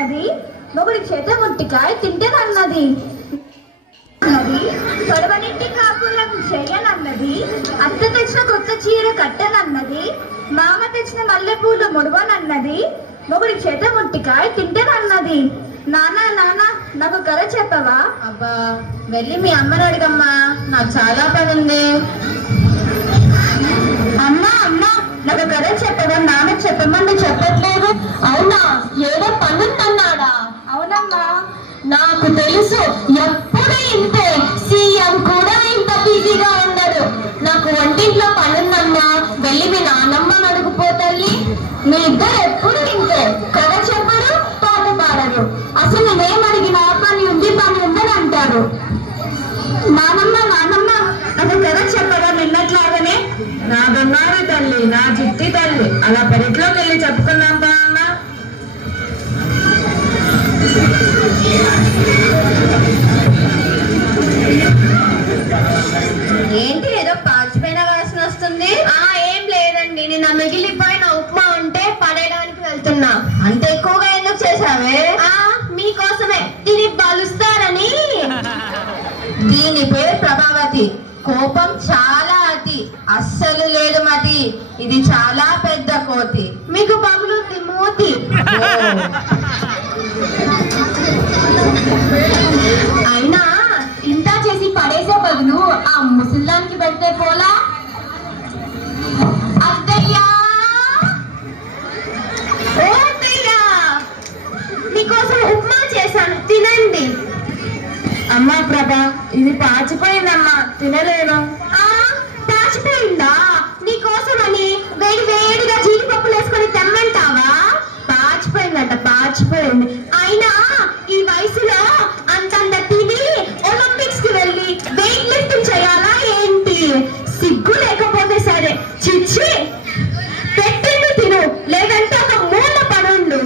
అది మొగుడి చేత ముట్టికాయ తింటేనన్నది. పడవనింటి కాపులకు చేయనన్నది. అత్త తెచ్చిన కొత్త చీర కట్టనన్నది. మామ తెచ్చిన మల్లెపూలు ముడవనన్నది. మొగుడి చేత ముట్టికాయ తింటేనన్నది. నానా నానా నాకు కథ చెప్పవా? అబ్బా వెళ్ళి మీ అమ్మని అడిగమ్మా, నాకు చాలా పని ఉంది. అమ్మా అమ్మా నాకు కథ చెప్పవా? నాన్న చెప్పమని చెప్పట్లేదు. అవునా, ఏదో పనుందన్నాడా? అవునమ్మా. నాకు తెలుసు, ఎప్పుడు ఇంతే. సీఎం కూడా ఇంత బిజీగా ఉండడు. నాకు వంటింట్లో పనుందమ్మా, వెళ్ళి మీ నాన్నమ్మని అడుగుపోతల్లి. మీ ఇద్దరు ఎప్పుడు ఇంతే, కథ చెప్పరు, పాట పాడరు. అసలు నేనేం అడిగినా పని ఉందని అంటారు. నానమ్మ నానమ్మ నాకు కథ చెప్పవా? నిన్నట్లాగనే నా బంగారు తల్లి, నా చిట్టి తల్లి, అలా పెరట్లోకి వెళ్ళి చెప్పుకున్నాం బా అమ్మ. ఏంటి ఏదో పాచిపోయిన వాసన వస్తుంది? ఏం లేదండి, నిన్న మిగిలిపోయిన ఉప్మా ఉంటే పడేయడానికి వెళ్తున్నా. అంత ఎక్కువగా ఎందుకు చేసావే? మీకోసమే, తిని బలుస్తారని. దీని పేరు ప్రభావతి. కోపం చాలా అతి, అస్సలు లేదు మతి. ఇది చాలా పెద్ద కోతి, మీకు పగులుంది మూతి. అయినా ఇంత చేసి పడేసే బదులు ఆ ముసల్దానికి పెడితే పోలా? అత్తయ్యా, ఓ అత్తయ్యా, మీకోసం ఉప్మా చేశాను, తినండి. అమ్మా ప్రభా, ఇది పాచిపోయిందమ్మా, తినలేను. పాచిపోయిందా? నీకోసం అని వేడి వేడిగా జీడిపప్పులు వేసుకొని తెమ్మంటావా? పాచిపోయిందంట, పాచిపోయింది. అయినా ఈ వయసులో అంతంత తిని ఒలింపిక్స్ కి వెళ్ళి వెయిట్ లిఫ్టింగ్ చేయాలా ఏంటి? సిగ్గు లేకపోతే సరే, చిచ్చి. పెట్టింది తిను, లేదంటే ఒక మూల పడుండు.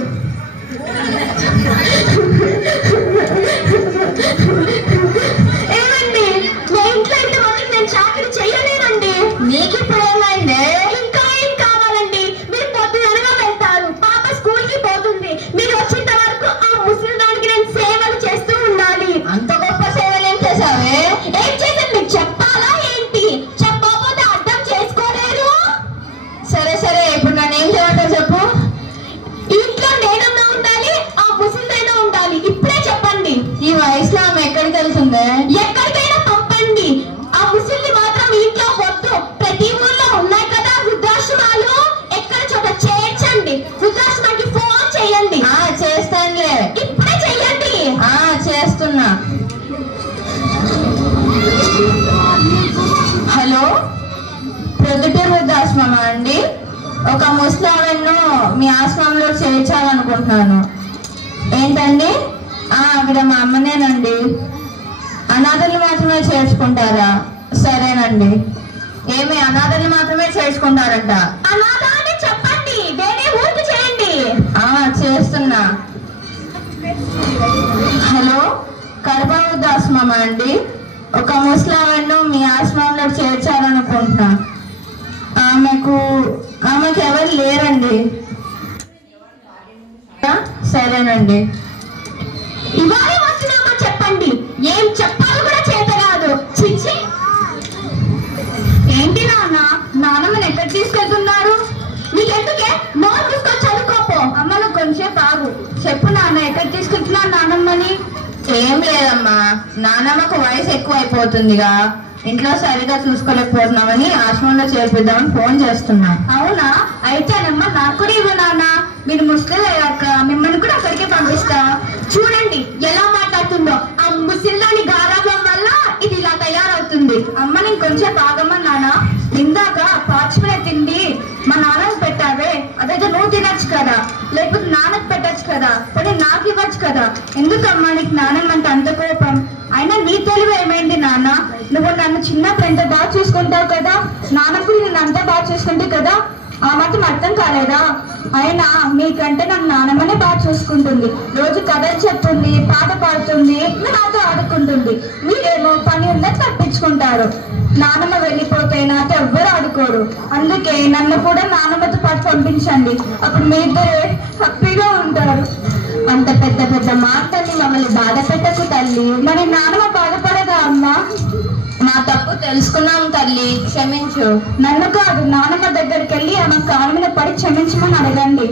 ఏమండి, మీ ఇంట్లో ఇంతమందికి నేను చాకరీ చెయ్యలేనండి. నీకు ఇప్పుడు ఏమైంది? ఇంకా ఏం కావాలండి? మీరు పొద్దుననగా వెళ్తారు, పాప స్కూల్ కి పోతుంది. మీరు వచ్చేంత వరకు ఆ ముసలి దానికి నేను సేవలు చేస్తూ ఉండాలి. అంత గొప్ప సేవలు ఏం చేసావే? ఏం చేశాను మీకు చెప్పాలా ఏంటి? చెప్పకపోతే అర్థం చేసుకోలేరు. సరే సరే, ఇప్పుడు నన్ను ఏం చేయమంటావు చెప్పు. ఇంట్లో నేనన్నా ఉండాలి, ఆ ముసలిదైనా ఉండాలి. ఇప్పుడే చెప్పండి. ఈ వయసులో ఆమె ఎక్కడికి వెళ్తుంది? ఎక్కడికైనా పంపండి. ఆ ముసలిని మాత్రం ఇంట్లో వద్దు. ప్రతి ఊర్లో ఉన్నాయి కదా వృద్ధాశ్రమాలు, ఎక్కడ చోట చేర్చండి. వృద్ధాశ్రమానికి ఫోన్ చేయండి. చేస్తానులే, ఇప్పుడే చెయ్యండి. చేస్తున్నా. హలో, ప్రొద్దుటూరు వృద్ధాశ్రమా అండి? ఒక ముసలామెను మీ ఆశ్రమంలో చేర్చాలనుకుంటున్నాను. ఏంటండి? ఆవిడ మా అమ్మనేనండి. అనాథలు మాత్రమే చేర్చుకుంటారా? సరేనండి. ఏమి అనాథలు మాత్రమే చేర్చుకుంటారంట? అనాథ అని చెప్పండి, వేరే ఊరికి చేయండి. చేస్తున్నా. హలో, కడప వృద్ధాశ్రమా అండి? ఒక ముసలామెను మీ ఆశ్రమంలో చేర్చాలనుకుంటున్నా. ఆమెకు ఎవరు లేరండి. సరేనండి. ఇవాళ వస్తున్నామా చెప్పండి. ఏం చెప్పాలి కూడా చేత కాదు. చిచ్చి. ఏంటి నాన్న, నాన్నమ్మని ఎక్కడ తీసుకెళ్తున్నారు? నీకెందుకే, నోరు తీసుకొని చదువుకోపో. అమ్మను కొంచెంసేపు ఆగు. చెప్పు నాన్న, ఎక్కడ తీసుకెళ్తున్నారు నాన్నమ్మని? ఏం లేదమ్మా, నాన్నమ్మకు వయసు ఎక్కువ అయిపోతుందిగా, ఇంట్లో సరిగా చూసుకోలేకపోతున్నామని ఆశ్రమంలో చేర్పిద్దామని ఫోన్ చేస్తున్నా. అవునా? అయితేనమ్మా నాకు కూడా ఇవ్వు నాన్న. మీరు ముసలి అయ్యాక మిమ్మల్ని కూడా అక్కడికే పంపిస్తా. చూడండి ఎలా మాట్లాడుతుందో. ఆ ముసలిదాని గారాబం వల్ల ఇది ఇలా తయారవుతుంది. అమ్మ నేను కొంచెం బాగమ్మా నాన్న. ఇందాక పాచిపోయిన తిండి మా నాన్నకు పెట్టావే, అదైతే నువ్వు తినచ్చు కదా, లేకపోతే నాన్నకు పెట్టచ్చు కదా, పోనీ నాకు ఇవ్వచ్చు కదా. ఎందుకమ్మా నీకు నాన్నమ్మ అంటే అంత కోపం? అయినా నీ తెలివి ఏమైంది నాన్న? నువ్వు నన్ను చిన్నప్పుడు ఎంత బాగా చూసుకుంటావు కదా, నాన్నకు నిన్ను అంతా బాగా చూసుకుంటే కదా. ఆ మాత్రం అర్థం కాలేదా? అయినా మీకంటే నన్ను నాన్నమ్మనే బాగా చూసుకుంటుంది. రోజు కథలు చెప్తుంది, పాట పాడుతుంది, నాతో ఆడుకుంటుంది. మీరేమో పని ఉందని తప్పించుకుంటారు. నానమ్మ వెళ్ళిపోతే నాతో ఎవ్వరు ఆడుకోరు. అందుకే నన్ను కూడా నానమ్మతో పాటు పంపించండి. అప్పుడు మీ ఇద్దరే హ్యాపీగా ఉంటారు. అంత పెద్ద పెద్ద మాటల్ని మమ్మల్ని బాధ పెట్టకు తల్లి. మరి నాన్నమ్మ బాధపడదా అమ్మా? మా తప్పు తెలుసుకున్నాం తల్లి, క్షమించు. నన్ను కాదు, నాన్నమ్మ దగ్గరికి వెళ్ళి ఆమె కాళ్ళ మీద పడి క్షమించమని అడగండి.